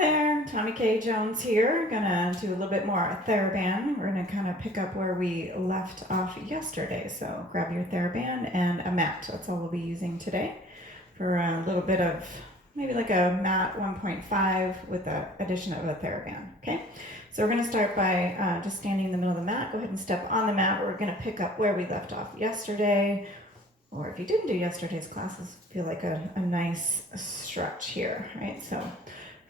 there, Tommy K. Jones here. Gonna do a little bit more Theraband. We're gonna kind of pick up where we left off yesterday. So grab your Theraband and a mat. That's all we'll be using today for a little bit of maybe like a mat 1.5 with the addition of a Theraband. Okay, so we're gonna start by just standing in the middle of the mat. Go ahead and step on the mat. We're gonna pick up where we left off yesterday. Or if you didn't do yesterday's classes, feel like a nice stretch here, right? So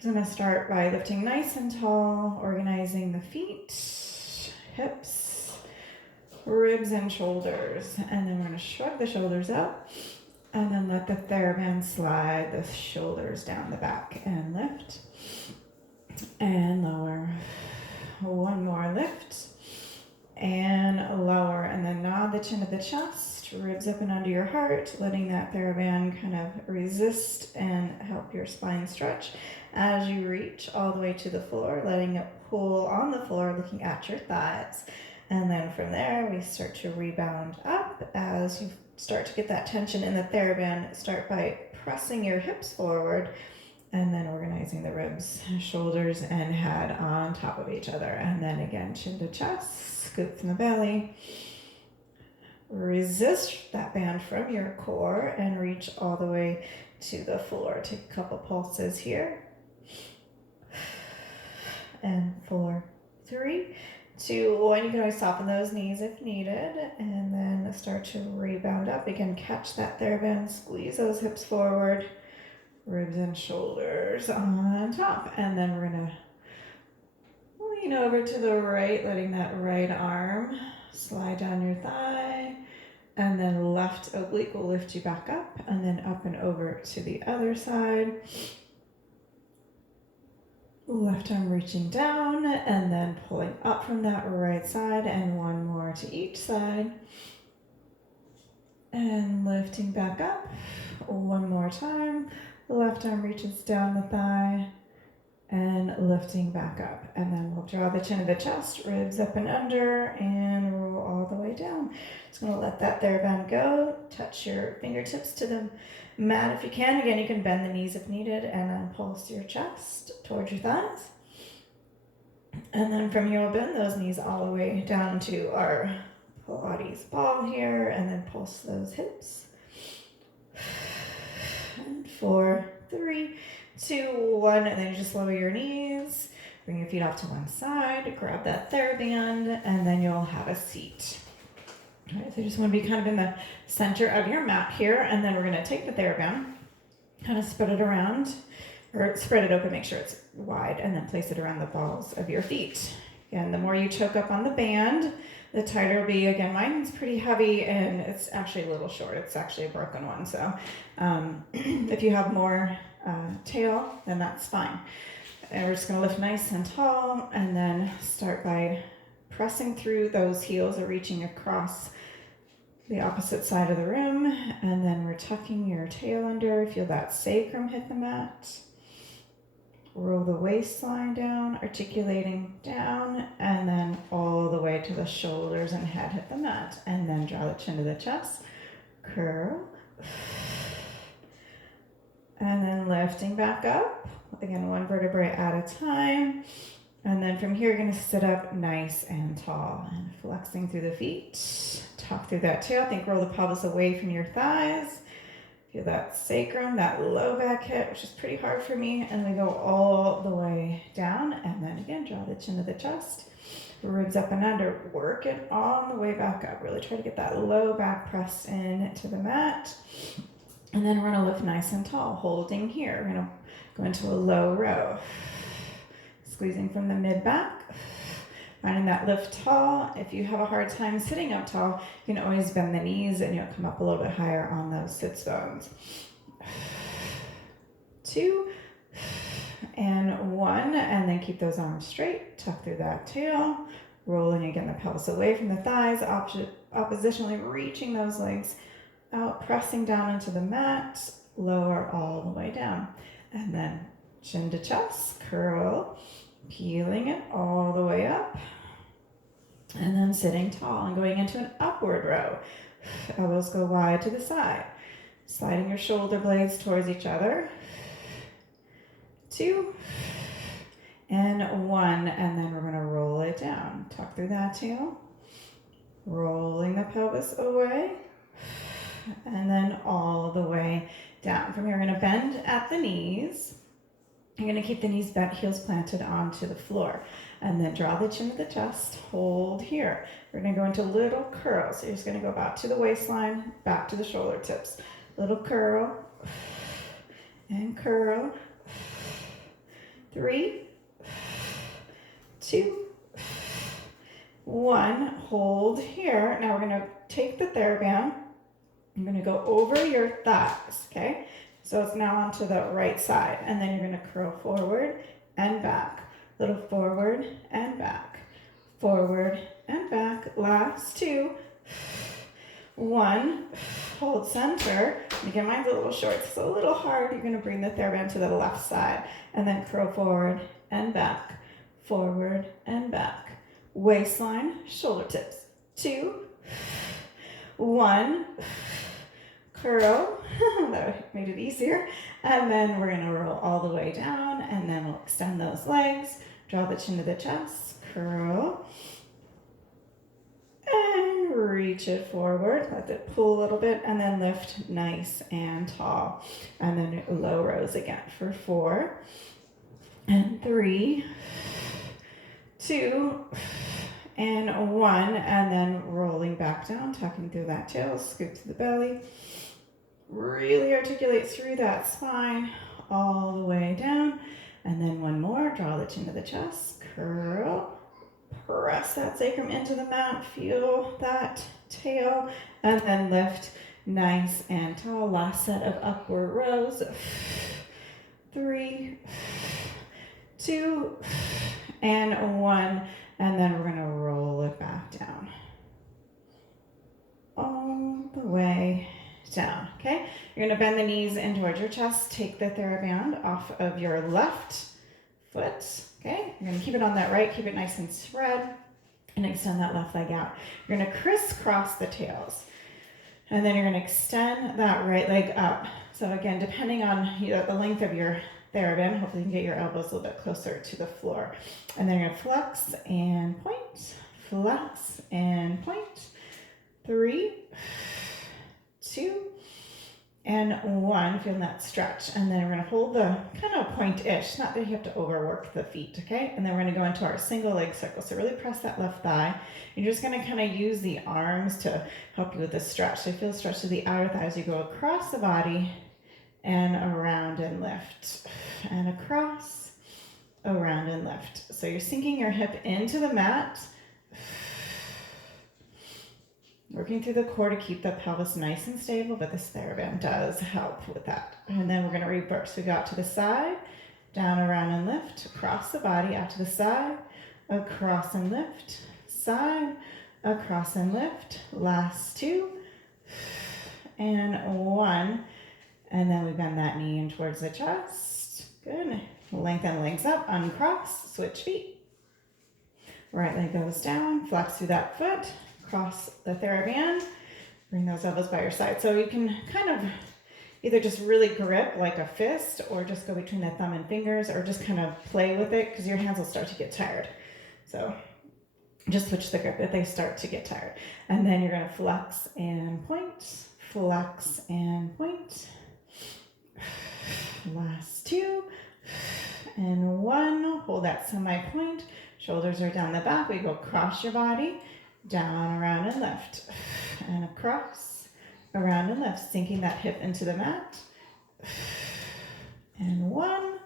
I'm going to start by lifting nice and tall, organizing the feet, hips, ribs, and shoulders. And then we're going to shrug the shoulders up and then let the Theraband slide the shoulders down the back and lift and lower. One more lift and lower, and then nod the chin to the chest, ribs up and under your heart, letting that Theraband kind of resist and help your spine stretch as you reach all the way to the floor, letting it pull on the floor, looking at your thighs. And then from there, we start to rebound up. As you start to get that tension in the Theraband, start by pressing your hips forward and then organizing the ribs, shoulders, and head on top of each other. And then again, chin to chest, scoop from the belly. Resist that band from your core and reach all the way to the floor. Take a couple pulses here. And 4, 3, 2, 1. You can always soften those knees if needed. And then start to rebound up. Again, catch that Theraband, squeeze those hips forward. Ribs and shoulders on top. And then we're going to lean over to the right, letting that right arm slide down your thigh. And then left oblique will lift you back up. And then up and over to the other side. Left arm reaching down and then pulling up from that right side, and one more to each side. And lifting back up. One more time. The left arm reaches down the thigh and lifting back up. And then we'll draw the chin to the chest, ribs up and under, and roll all the way down. Just going to let that Theraband go. Touch your fingertips to the mat if you can. Again, you can bend the knees if needed, and then pulse your chest towards your thighs. And then from here, we'll bend those knees all the way down to our Pilates ball here, and then pulse those hips. And 4, 3, 2, 1, and then you just lower your knees, bring your feet off to one side, grab that Theraband, and then you'll have a seat. All right, so you just want to be kind of in the center of your mat here, and then we're going to take the Theraband, kind of spread it around, or spread it open, make sure it's wide, and then place it around the balls of your feet. Again, the more you choke up on the band, the tighter it'll be. Again, mine's pretty heavy, and it's actually a little short. It's actually a broken one, so if you have more tail, then that's fine. And we're just going to lift nice and tall, and then start by pressing through those heels or reaching across the opposite side of the room, and then we're tucking your tail under. Feel that sacrum hit the mat. Roll the waistline down, articulating down, and then all the way to the shoulders and head hit the mat. And then draw the chin to the chest, curl, and then lifting back up. Again, one vertebrae at a time. And then from here, you're going to sit up nice and tall and flexing through the feet. Tuck through that tail. Think roll the pelvis away from your thighs. Feel that sacrum, that low back hit, which is pretty hard for me. And we go all the way down. And then again, draw the chin to the chest. Ribs up and under. Work it on the way back up. Really try to get that low back pressed in to the mat. And then we're going to lift nice and tall, holding here. We're going to go into a low row. Squeezing from the mid-back, finding that lift tall. If you have a hard time sitting up tall, you can always bend the knees and you'll come up a little bit higher on those sits bones. 2, and 1, and then keep those arms straight. Tuck through that tail, rolling again the pelvis away from the thighs, oppositionally reaching those legs out, pressing down into the mat, lower all the way down. And then chin to chest, curl, peeling it all the way up, and then sitting tall and going into an upward row. Elbows go wide to the side, sliding your shoulder blades towards each other. 2, and 1, and then we're gonna roll it down. Tuck through that tail, rolling the pelvis away, and then all the way down. From here, we're gonna bend at the knees. You're gonna keep the knees bent, heels planted onto the floor, and then draw the chin to the chest, hold here. We're gonna go into little curls. So you're just gonna go back to the waistline, back to the shoulder tips. Little curl, and curl. 3, 2, 1, hold here. Now we're gonna take the Theraband. I'm gonna go over your thighs, okay? So it's now onto the right side, and then you're gonna curl forward and back. Little forward and back. Forward and back. Last 2. 1, hold center. Again, mine's a little short, so it's a little hard. You're gonna bring the Theraband to the left side, and then curl forward and back. Forward and back. Waistline, shoulder tips. 2, 1, curl. That made it easier. And then we're gonna roll all the way down, and then we'll extend those legs, draw the chin to the chest, curl, and reach it forward. Let it pull a little bit, and then lift nice and tall. And then low rows again for 4, and 3, 2, and 1, and then rolling back down, tucking through that tail, scoop to the belly. Really articulate through that spine all the way down. And then 1 more, draw the chin to the chest, curl, press that sacrum into the mat, feel that tail, and then lift nice and tall. Last set of upward rows. 3, 2, and 1, and then we're gonna roll it back down. All the way down, okay? You're gonna bend the knees in towards your chest, take the Theraband off of your left foot, okay? You're gonna keep it on that right, keep it nice and spread, and extend that left leg out. You're gonna crisscross the tails, and then you're gonna extend that right leg up. So again, depending on the length of your Theraband, hopefully you can get your elbows a little bit closer to the floor. And then you're gonna flex and point, flex and point. 3, 2, and 1, feeling that stretch. And then we're gonna hold the kind of point-ish, not that you have to overwork the feet, okay? And then we're gonna go into our single leg circle. So really press that left thigh. You're just gonna kind of use the arms to help you with the stretch. So feel the stretch to the outer thighs. You go across the body and around and lift, and across, around and lift. So you're sinking your hip into the mat, working through the core to keep the pelvis nice and stable, but this Theraband does help with that. And then we're gonna reverse. We got to the side, down, around, and lift, across the body, out to the side, across and lift, side, across and lift. Last 2, and 1. And then we bend that knee in towards the chest. Good. Lengthen the legs up, uncross, switch feet. Right leg goes down, flex through that foot, cross the Theraband, bring those elbows by your side. So you can kind of either just really grip like a fist, or just go between the thumb and fingers, or just kind of play with it, because your hands will start to get tired. So just switch the grip if they start to get tired. And then you're gonna flex and point, flex and point. Last 2, and 1. Hold that semi-point. Shoulders are down the back. We go across your body, down, around, and lift, and across, around, and lift, sinking that hip into the mat. And 1,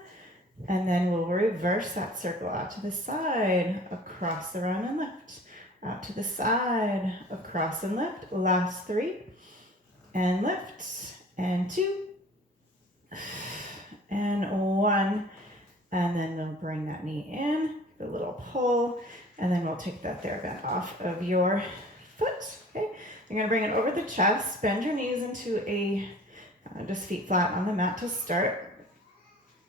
and then we'll reverse that circle out to the side, across, around, and lift, out to the side, across, and lift. Last 3, and lift, and 2, and 1, and then we'll bring that knee in, a little pull, and then we'll take that Theraband off of your foot, okay? You're gonna bring it over the chest, bend your knees into a, just feet flat on the mat to start.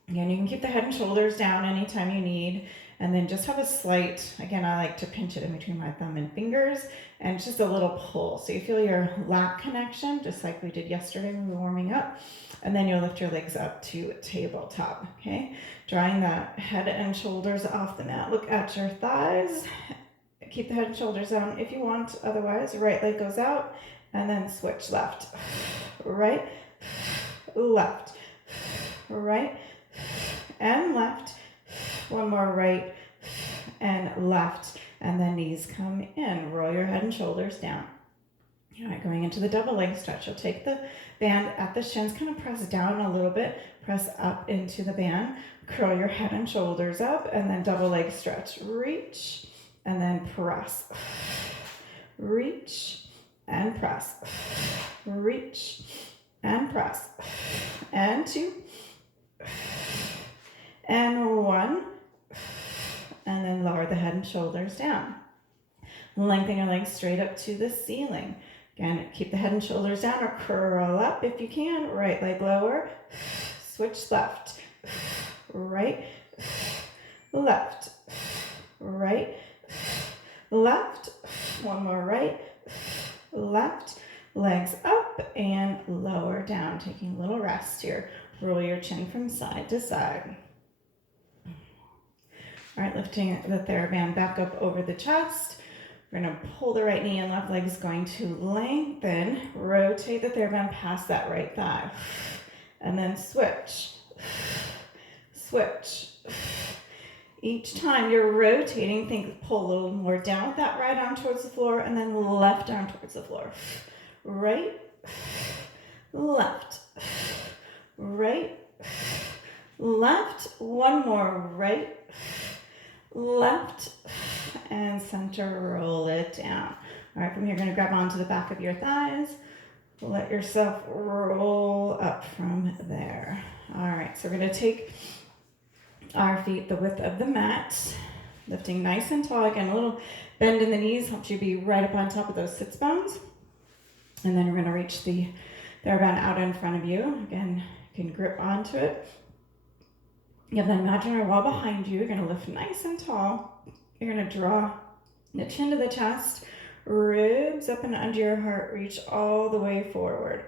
Again, you can keep the head and shoulders down anytime you need, and then just have a slight, again, I like to pinch it in between my thumb and fingers, and just a little pull. So you feel your lat connection, just like we did yesterday when we were warming up, and then you'll lift your legs up to tabletop, okay? Drawing that head and shoulders off the mat. Look at your thighs. Keep the head and shoulders down if you want, otherwise, right leg goes out, and then switch left, right, left, right, and left. One more right and left, and then knees come in. Roll your head and shoulders down. All right, going into the double leg stretch. You'll take the band at the shins, kind of press down a little bit, press up into the band, curl your head and shoulders up, and then double leg stretch. Reach, and then press. Reach, and press. Reach, and press. And 2, and 1, and then lower the head and shoulders down. Lengthen your legs straight up to the ceiling. Again, keep the head and shoulders down or curl up if you can. Right leg lower, switch left, right, left, right, left, one more right, left, legs up and lower down, taking a little rest here. Roll your chin from side to side. All right, lifting the Theraband back up over the chest. We're gonna pull the right knee and left leg is going to lengthen. Rotate the Theraband past that right thigh. And then switch, switch. Each time you're rotating, think pull a little more down with that right arm towards the floor and then left arm towards the floor. Right, left, right, left. One more right, left, and center, roll it down. All right, from here, you're gonna grab onto the back of your thighs. Let yourself roll up from there. All right, so we're gonna take our feet the width of the mat, lifting nice and tall. Again, a little bend in the knees helps you be right up on top of those sits bones. And then we're gonna reach the Theraband out in front of you. Again, you can grip onto it. You have that imaginary wall behind you. You're gonna lift nice and tall. You're gonna draw the chin to the chest, ribs up and under your heart, reach all the way forward.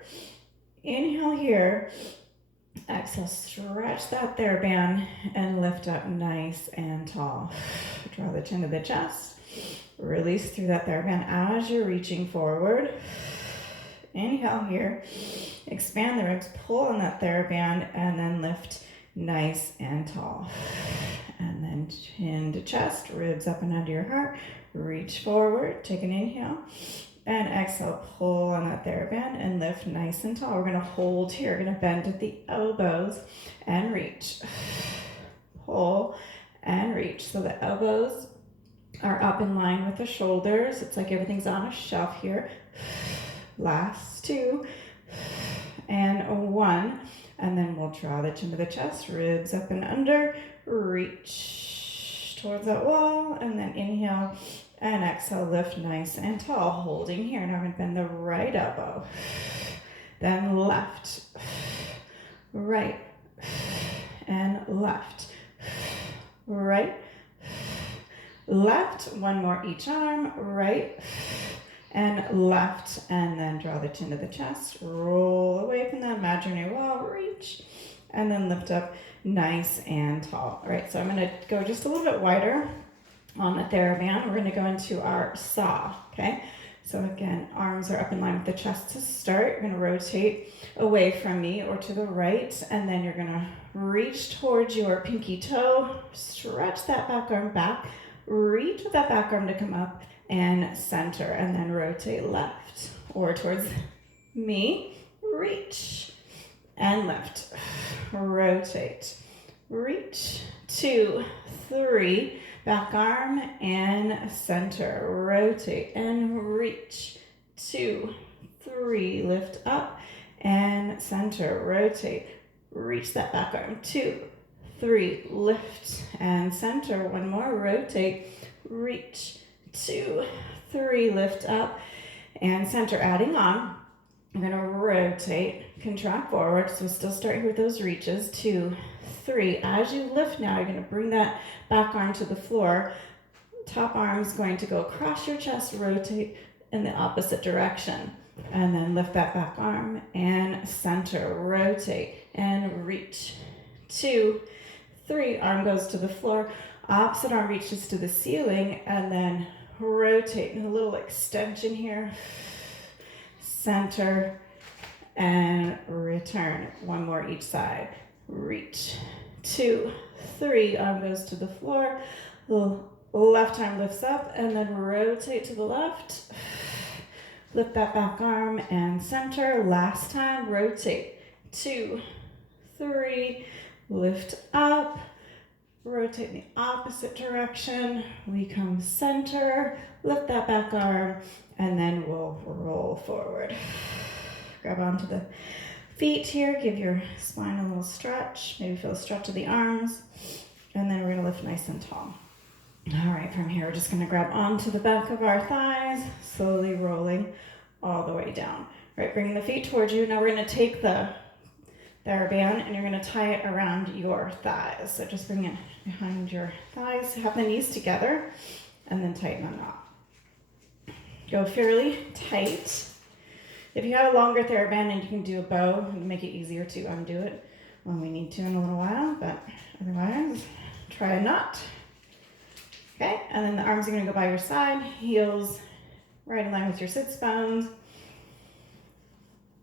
Inhale here. Exhale, stretch that Theraband and lift up nice and tall. Draw the chin to the chest. Release through that Theraband as you're reaching forward. Inhale here. Expand the ribs, pull on that Theraband, and then lift nice and tall. And then chin to chest, ribs up and under your heart. Reach forward, take an inhale. And exhale, pull on that Theraband and lift nice and tall. We're gonna hold here, we're gonna bend at the elbows and reach. Pull and reach. So the elbows are up in line with the shoulders. It's like everything's on a shelf here. Last 2 and 1. And then we'll draw the chin to the chest, ribs up and under, reach towards that wall, and then inhale and exhale, lift nice and tall, holding here. Now we're gonna bend the right elbow, then left, right, and left, right, left, one more each arm, right, and left, and then draw the chin to the chest, roll away from that imaginary wall, reach, and then lift up nice and tall. All right, so I'm gonna go just a little bit wider on the Theraband. We're gonna go into our saw, okay? So again, arms are up in line with the chest to start. You're gonna rotate away from me or to the right, and then you're gonna reach towards your pinky toe, stretch that back arm back, reach with that back arm to come up and center, and then rotate left or towards me, reach and lift, rotate, reach, 2, 3, back arm and center, rotate and reach, 2, 3, lift up and center, rotate, reach that back arm, 2, 3, lift and center, one more, rotate, reach, 2, 3, lift up and center, adding on. I'm gonna rotate contract forward. So still start here with those reaches. 2, 3. As you lift now, you're going to bring that back arm to the floor. Top arm is going to go across your chest, rotate in the opposite direction. And then lift that back arm and center, rotate and reach. 2, 3, arm goes to the floor, opposite arm reaches to the ceiling, and then rotate, and a little extension here, center, and return. One more each side, reach. 2, 3, arm goes to the floor, the left arm lifts up, and then rotate to the left, lift that back arm and center. Last time, rotate. 2, 3, lift up, rotate in the opposite direction. We come center, lift that back arm, and then we'll roll forward. Grab onto the feet here, give your spine a little stretch, maybe feel a stretch of the arms, and then we're gonna lift nice and tall. All right, from here, we're just gonna grab onto the back of our thighs, slowly rolling all the way down. All right, bringing the feet towards you. Now we're gonna take the Theraband and you're gonna tie it around your thighs. So just bring it behind your thighs, have the knees together, and then tighten them up. Go fairly tight. If you have a longer Theraband and you can do a bow, it'll make it easier to undo it when we need to in a little while, but otherwise, try a knot. Okay, and then the arms are gonna go by your side, heels right in line with your sits bones,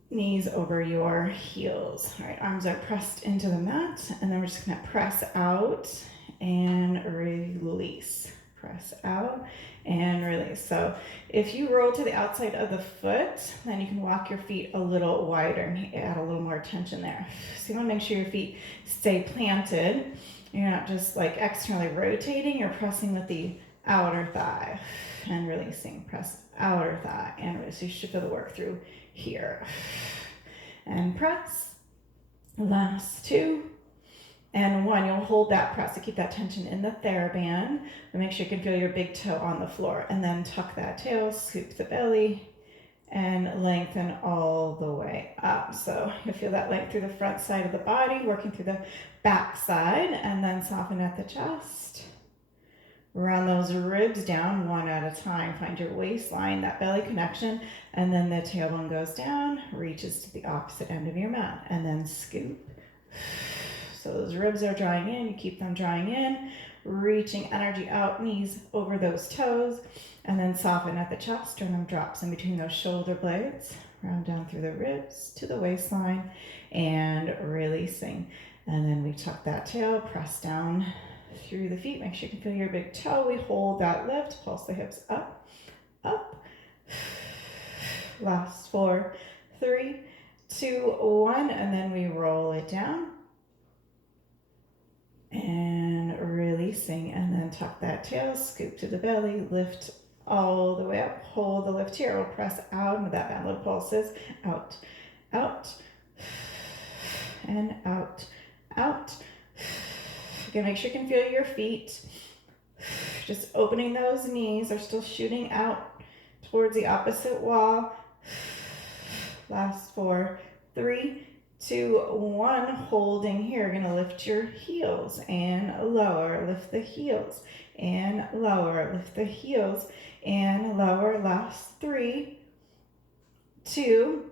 knees over your heels. All right, arms are pressed into the mat, and then we're just gonna press out and release. Press out and release. So if you roll to the outside of the foot, then you can walk your feet a little wider and add a little more tension there. So you wanna make sure your feet stay planted. You're not just like externally rotating, you're pressing with the outer thigh and releasing. Press outer thigh and release. So you should feel the work through here. And press. Last 2 and 1. You'll hold that press to keep that tension in the Theraband. But make sure you can feel your big toe on the floor. And then tuck that tail, scoop the belly, and lengthen all the way up. So you'll feel that length through the front side of the body, working through the back side, and then soften at the chest. Run those ribs down one at a time. Find your waistline, that belly connection, and then the tailbone goes down, reaches to the opposite end of your mat, and then scoop. So those ribs are drawing in, you keep them drawing in, reaching energy out, knees over those toes, and then soften at the chest, sternum drops in between those shoulder blades, round down through the ribs to the waistline, and releasing. And then we tuck that tail, press down through the feet. Make sure you can feel your big toe. We hold that lift, pulse the hips up, up. Last 4, 3, 2, 1, and then we roll it down. And releasing, and then tuck that tail, scoop to the belly, lift all the way up, hold the lift here. We'll press out with that band, little pulses, out, out, and out, out. Again, make sure you can feel your feet. Just opening those knees are still shooting out towards the opposite wall. Last 4, 3, 2, 1, holding here. Gonna lift your heels and lower, lift the heels and lower, lift the heels and lower. Last 3, 2,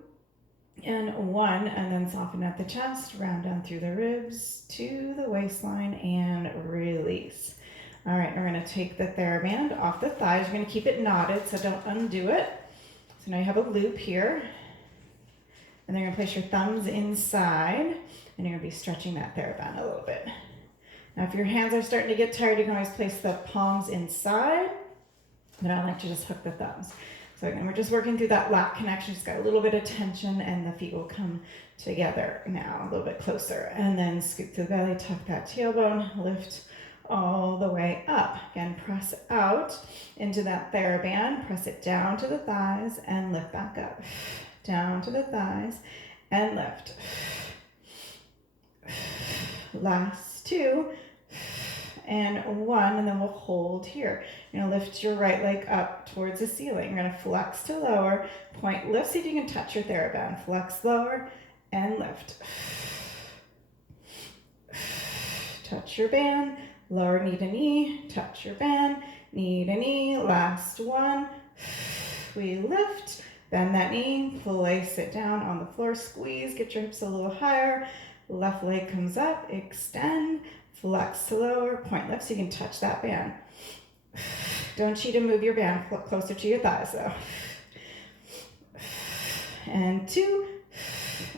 and 1, and then soften at the chest, round down through the ribs to the waistline and release. All right, we're gonna take the Theraband off the thighs. You're gonna keep it knotted, so don't undo it. So now you have a loop here. And then you're gonna place your thumbs inside, and you're gonna be stretching that Theraband a little bit. Now, if your hands are starting to get tired, you can always place the palms inside, but I like to just hook the thumbs. So again, we're just working through that lat connection. Just got a little bit of tension, and the feet will come together now, a little bit closer. And then scoop to the belly, tuck that tailbone, lift all the way up. Again, press out into that Theraband, press it down to the thighs, and lift back up. Down to the thighs and lift. Last 2 and 1, and then we'll hold here. You're gonna lift your right leg up towards the ceiling. You're gonna flex to lower, point lift, see if you can touch your Theraband. Flex lower and lift. Touch your band, lower knee to knee, touch your band, knee to knee, last one. We lift, bend that knee, place it down on the floor, squeeze, get your hips a little higher, left leg comes up, extend, flex to lower, point left so you can touch that band. Don't cheat and move your band closer to your thighs though. And 2,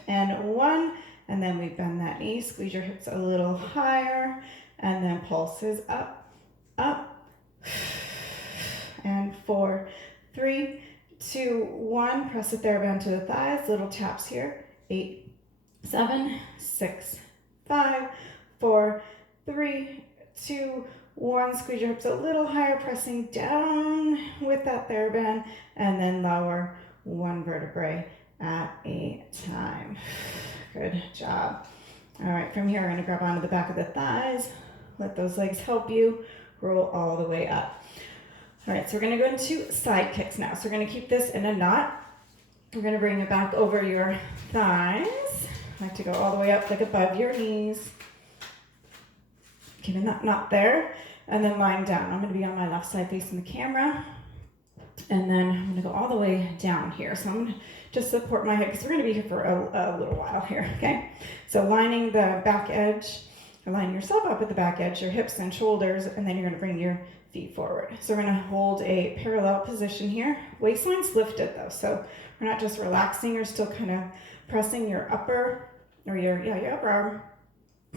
and 1, and then we bend that knee, squeeze your hips a little higher, and then pulses up, up, and 4, 3, 2, 1, press the Theraband to the thighs, little taps here, 8, 7, 6, 5, 4, 3, 2, 1, squeeze your hips a little higher, pressing down with that Theraband, and then lower 1 vertebrae at a time. Good job. All right, from here, I'm gonna grab onto the back of the thighs, let those legs help you, roll all the way up. All right, so we're gonna go into side kicks now. So we're gonna keep this in a knot. We're gonna bring it back over your thighs. I like to go all the way up, like above your knees. Keeping that knot there, and then lying down. I'm gonna be on my left side facing the camera. And then I'm gonna go all the way down here. So I'm gonna just support my hip because we're gonna be here for a little while here, okay? So lining the back edge, or lining yourself up at the back edge, your hips and shoulders, and then you're gonna bring your feet forward. So we're gonna hold a parallel position here. Waistline's lifted though, so we're not just relaxing, you're still kind of pressing your upper, or your upper arm,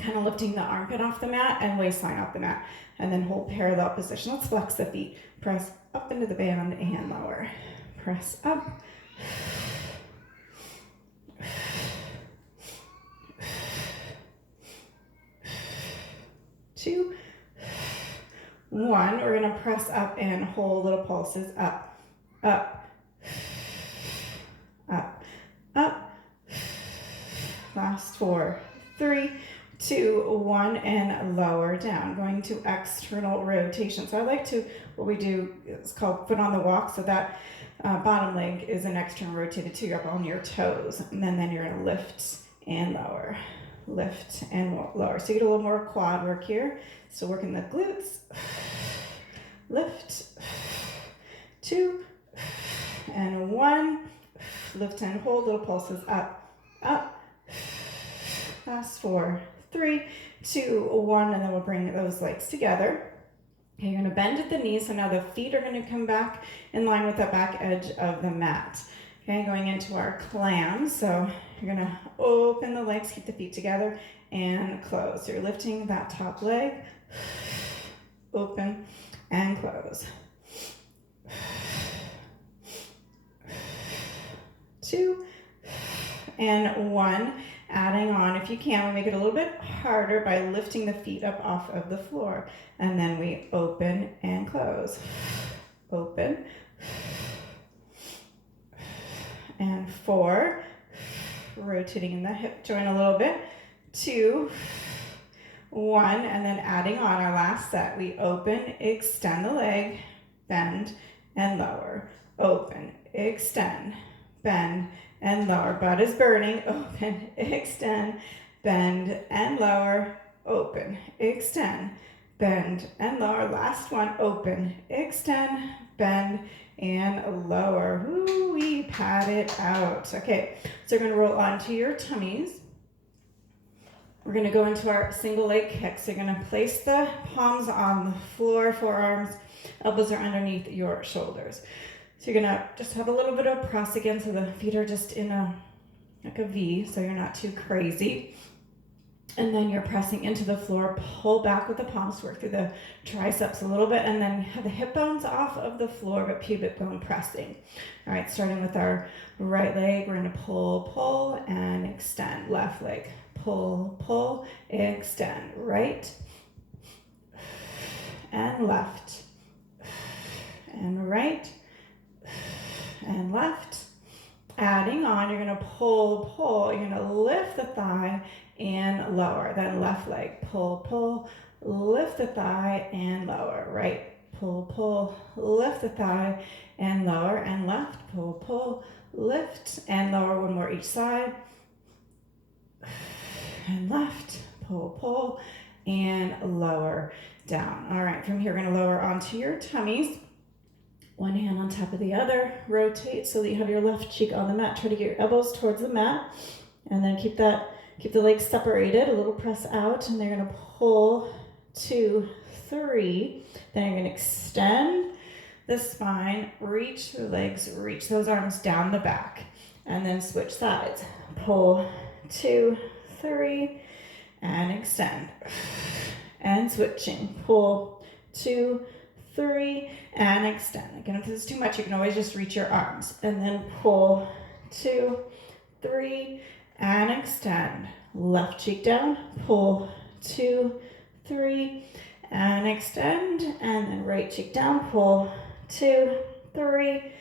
kind of lifting the armpit off the mat and waistline off the mat, and then hold parallel position. Let's flex the feet. Press up into the band and lower. Press up. 2, 1. We're gonna press up and hold little pulses up, up, up, up. Last 4, 3, 2, 1, and lower down. Going to external rotation. So I like to, what we do is called foot on the walk. So that bottom leg is an external rotated to your on your toes. And then you're gonna lift and lower. Lift and lower. So you get a little more quad work here. So working the glutes. Lift. 2, and 1. Lift and hold, little pulses up, up. Last 4, 3, 2, 1, and then we'll bring those legs together. Okay, you're gonna bend at the knees, so now the feet are gonna come back in line with the back edge of the mat. Okay, going into our clams, so you're gonna open the legs, keep the feet together, and close. So you're lifting that top leg, open, and close. 2, and 1. Adding on, if you can, we'll make it a little bit harder by lifting the feet up off of the floor. And then we open and close. Open. And 4. Rotating in the hip joint a little bit. 2, 1. And then adding on our last set. We open, extend the leg, bend, and lower. Open, extend, bend, and lower. Butt is burning. Open, extend, bend, and lower. Open, extend, bend, and lower. Last one. Open, extend, bend, and lower. Woo, we pat it out. Okay, so we're going to roll onto your tummies. We're going to go into our single leg kick. So you're going to place the palms on the floor, forearms, elbows are underneath your shoulders. So you're gonna just have a little bit of press again, so the feet are just in like a V, so you're not too crazy. And then you're pressing into the floor, pull back with the palms, work through the triceps a little bit, and then have the hip bones off of the floor, but pubic bone pressing. All right, starting with our right leg, we're gonna pull, pull, and extend. Left leg, pull, pull, extend. Right, and left, and right, and left. Adding on, you're gonna pull, pull, you're gonna lift the thigh and lower. Then left leg, pull, pull, lift the thigh and lower. Right, pull, pull, lift the thigh and lower. And left, pull, pull, lift and lower. One more each side. and left, pull, and lower down. All right, from here, we're gonna lower onto your tummies. One hand on top of the other, rotate so that you have your left cheek on the mat. Try to get your elbows towards the mat, and then keep the legs separated, a little press out, and they're gonna pull 2, 3. Then you're gonna extend the spine, reach the legs, reach those arms down the back, and then switch sides. Pull 2, 3, and extend. And switching. Pull 2, 3, and extend. Again, if this is too much, you can always just reach your arms. And then pull 2, 3, and extend. Left cheek down. Pull 2, 3, and extend. And then right cheek down. Pull 2, 3,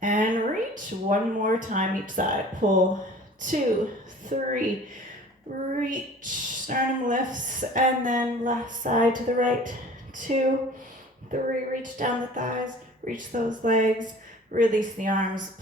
and reach. One more time each side. Pull 2, 3, reach. Sternum lifts, and then left side to the right. 2, 3, reach down the thighs, reach those legs, release the arms.